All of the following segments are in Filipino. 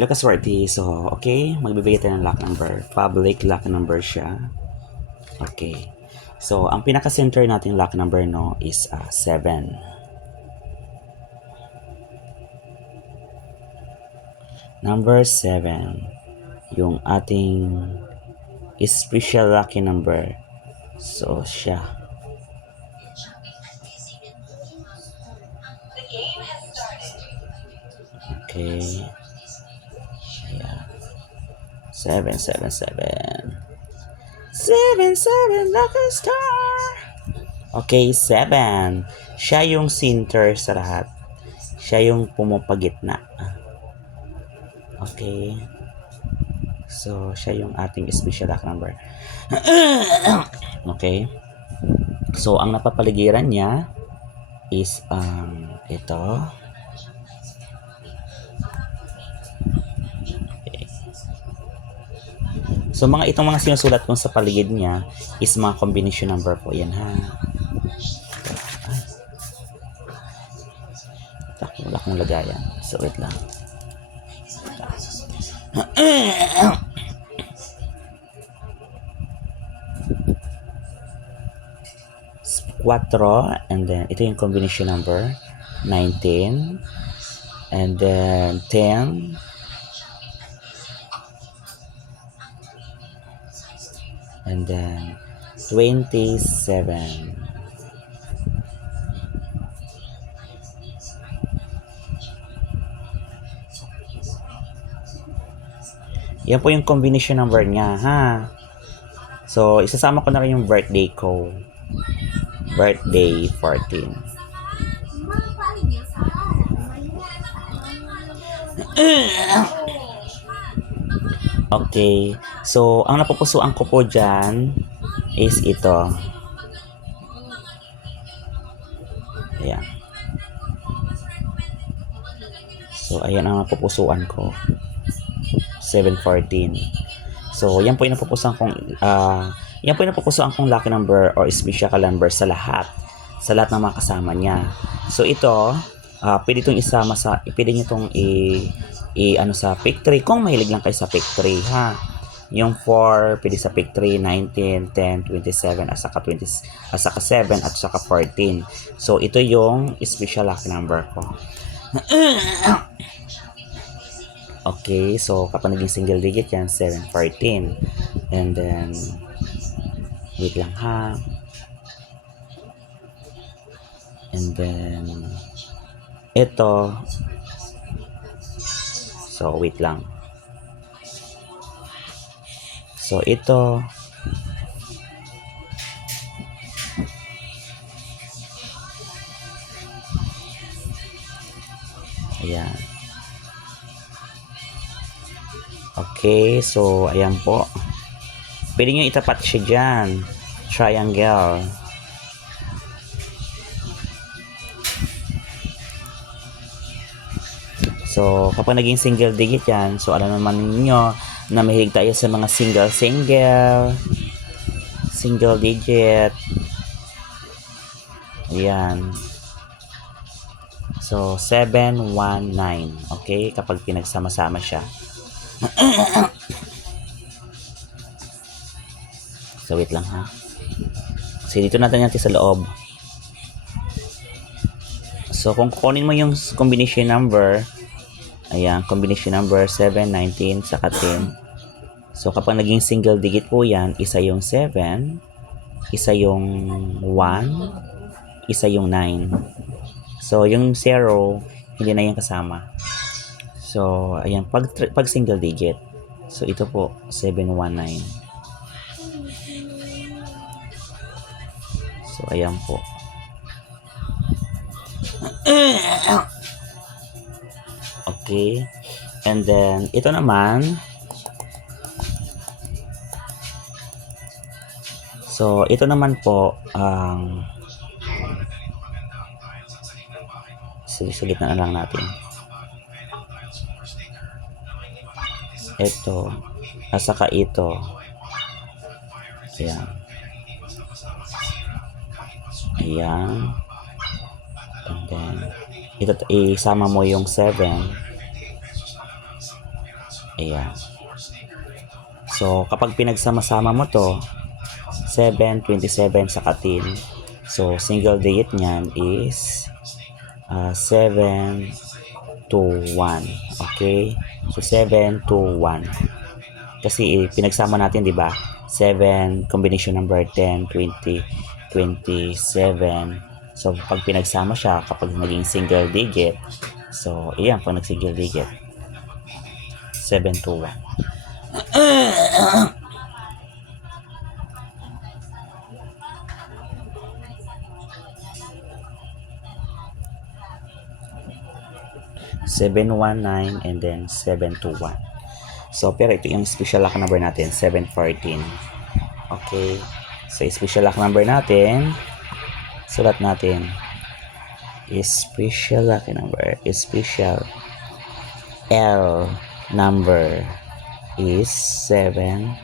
Hello kaswerte. So, okay, magbibigay tayo ng lock number. Public lock number siya. Okay. So, ang pinaka-center nating lock number no is 7. Number 7. Yung ating special lucky number. So, siya. Okay. Ayan. 777. 7 lucky star. Okay, 7. Siya yung center sa lahat. Siya yung pumapagitna. Okay. So, siya yung ating special luck number. Okay. So, ang napapaligiran niya is ito. Okay. So, itong mga sinusulat kong sa paligid niya is mga combination number po. Yan ha. Wala akong lagayan. So, wait lang. 4 and then ito yung combination number 19 and then 10 and then 27. Yan po yung combination number niya ha. So isasama ko na rin yung birthday ko. Birthday 14. Okay. So, ang napupusuan ko po dyan is ito. Ayan. So, ayan ang napupusuan ko. 714. So, yan po yung napupusuan kong yan po yung napupusuan kong lucky number or special number sa lahat ng mga kasama niya. So ito, pwede itong isama sa, pwede nyo itong ano sa pick 3 kung mahilig lang kayo sa pick 3 ha. Yung 4 pwede sa pick 3, 19, 10, 27 at saka 7 at saka 14. So ito yung special lucky number ko. Okay, so kapag naging single digit yan, 714. And then wait lang ha. And then ito. So wait lang. So ito. Ayan. Okay, so ayan po. Pwede nyo itapat siya dyan. Triangle. So, kapag naging single digit yan, so alam naman ninyo na mahilig tayo sa mga single digit. Ayan. So, 719. Okay? Kapag pinagsama-sama siya. So, wait lang ha. So, dito natin natin sa loob. So, kung kukunin mo yung combination number, ayan, combination number 7, 19, saka 10. So, kapag naging single digit po yan, isa yung 7, isa yung 1, isa yung 9. So, yung 0, hindi na yung kasama. So, ayan, pag single digit. So, ito po, 719. So, ayan po. Okay. And then, ito naman. So, ito naman po, sulit na lang natin. Ito. At saka ito. Ayan. Ayan. And then, ito, isama mo yung 7. Ayan. So, kapag pinagsama-sama mo to, 7, 27 sa 10. So, single digit niyan is 7 to 1. Okay? So, 7 to 1. Kasi pinagsama natin, di ba? 7, combination number 10, 20, 27. So, pag pinagsama siya, kapag naging single digit, so, iyan, pag nag-single digit, 7 to 1. 719 and then 721. So, pero ito yung special lock number natin, 714. Okay. So, special lock number natin, sulat natin, special lucky number, special L number is 714.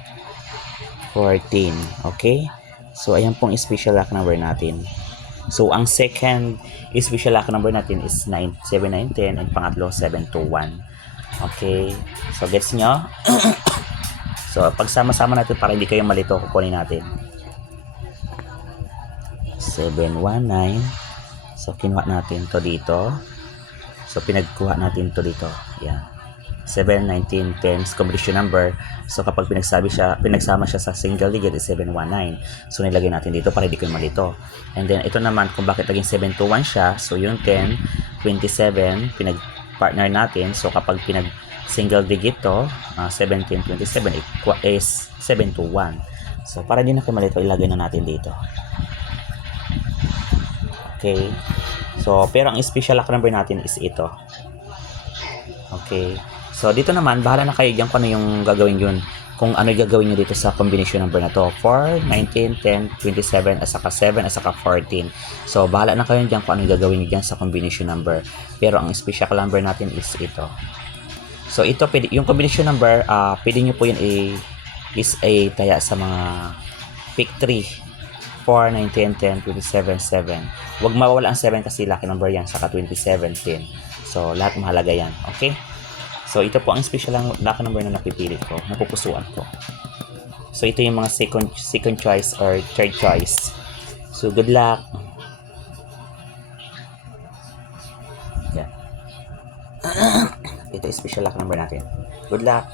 Okay? So, ayan pong special lock number natin. So, ang second special lock number natin is 710 and pangatlo 721. Okay? So, gets nyo? So, pagsama-sama natin para hindi kayo malito, kukunin natin. 719. So, kinuha natin to dito. So, pinagkuha natin to dito. Yan. 7, 19, 10 combination number. So, kapag pinagsama siya sa single digit is 719. So, nilagay natin dito para hindi kayo malito. And then, ito naman kung bakit naging 721 siya. So, yung 10, 27, pinag-partner natin. So, kapag single digit to, 17, 27 is 721. So, para hindi na kayo malito, ilagay na natin dito. Okay. So, pero ang special lock number natin is ito. Okay. So, dito naman, bahala na kayo dyan kung ano yung gagawin yun. Kung ano yung gagawin nyo dito sa combination number na to. 4, 19, 10, 27, at saka 7, at saka 14. So, bahala na kayo dyan kung ano yung gagawin nyo dyan sa combination number. Pero ang special number natin is ito. So, ito, yung combination number, pwede nyo po yun taya sa mga pick 3. 4, 19, 10, 27, 7. Huwag mawawala ang 7 kasi lucky number yan, saka 27, 10. So, lahat mahalaga yan. Okay? So, ito po ang special lucky number na napipili ko, napupusuan ko. So, ito yung mga second choice or third choice. So, good luck. Yeah. Ito yung special lucky number natin. Good luck.